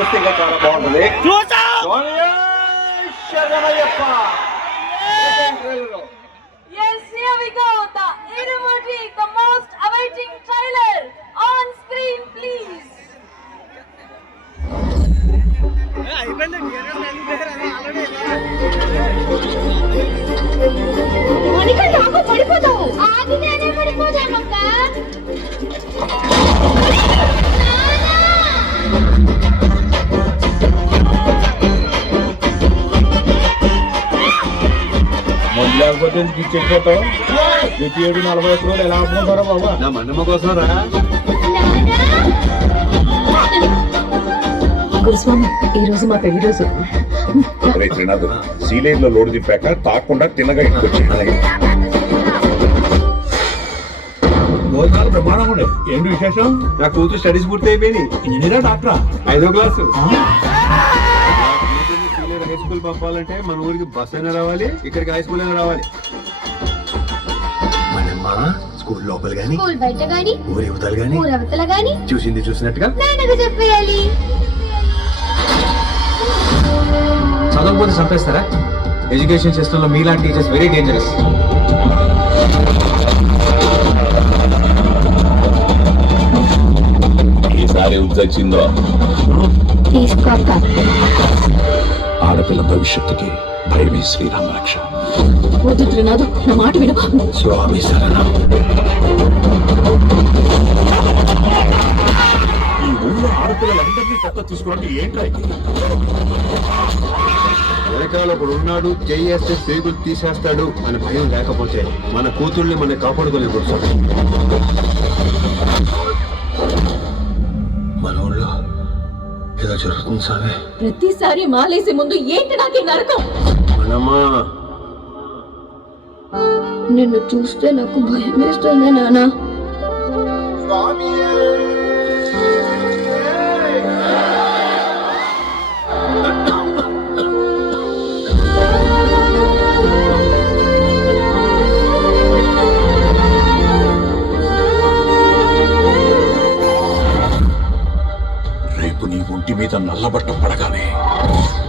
చూస్తే ఇంకా చాలా బాగుంటుంది. Yes, here we go. The Irumati, the most awaiting trailer. On screen, please. Manikanta ఆగు, పడిపోతావు. ఆగి నేనే పడిపోతామక్క. లేకపోతే చెక్కిపోతావు. 47-40 రోజులు ఎలా ఆడుకుంటారా బాబా? నా మండమ్మ కోసం రా. గురుస్వామి, ఈ రోజు మా పెళ్లి రోజు. సీలేర్ లో లోడు తిప్పాక తాకుండా తిన్నగా ఇంటికొచ్చి భోజనాలు బ్రహ్మాండంగా ఉండే. ఏంటి విశేషం? నా కూతురు స్టడీస్ పూర్తి అయిపోయింది. ఇంజనీరా డాక్టరా? 5వ క్లాసు. హై స్కూల్ పంపాలంటే మన ఊరికి బస్ అయినా రావాలి, ఇక్కడికి హై స్కూల్ అయినా రావాలి. మనమ్మా స్కూల్ లోపల గాని, స్కూల్ బయట గాని, ఊరి అవతల గాని, ఊరు అవతల గాని చూసింది చూసినట్టుగా నాన్నగా చెప్పేయాలి. చదవకపోతే చంపేస్తారా? ఎడ్యుకేషన్ సిస్టమ్ లో మీలాంటి టీచర్స్ వెరీ డేంజరస్. ఈసారి వచ్చిందో తీసుకోక ఆడపిల్ల భవిష్యత్తుకి భయమే శ్రీరామ రక్ష. వద్దు త్రినాథు, నా మాట విను. స్వామి శరణం. ఈ ఊళ్ళో ఆడపిల్లలందరినీ దత్త తీసుకోవడానికి ఏంటో వెనకాల ఒకడు ఉన్నాడు, చేయేస్తే పేగులు తీసేస్తాడు అని భయం లేకపోతే మన కూతుర్ని మనం కాపాడుకోలేకూడదు. మన ఊళ్ళో ఏదో జరుగుతుంది సామే. ప్రతిసారి మాలేసే ముందు ఏంటి నాకు నరకం? మనమ్మా, నిన్ను చూస్తే నాకు భయం వేస్తుంది నాన్న. రేపు నీ ఒంటి మీద నల్లబట్ట పడగానే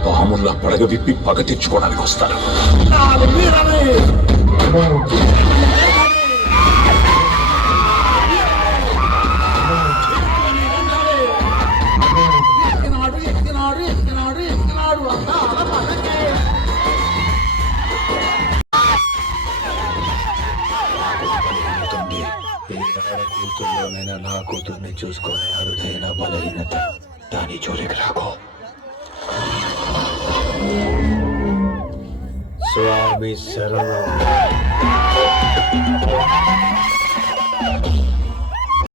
పాముల్లా పడగ విప్పి పగ తెచ్చుకోవడానికి వస్తారు. కూతుర్లోనైనా నా కూతుర్ని చూసుకొని అరుదైన బలహీనత, దాని జోలికి రాకో. స్వామి శరణం.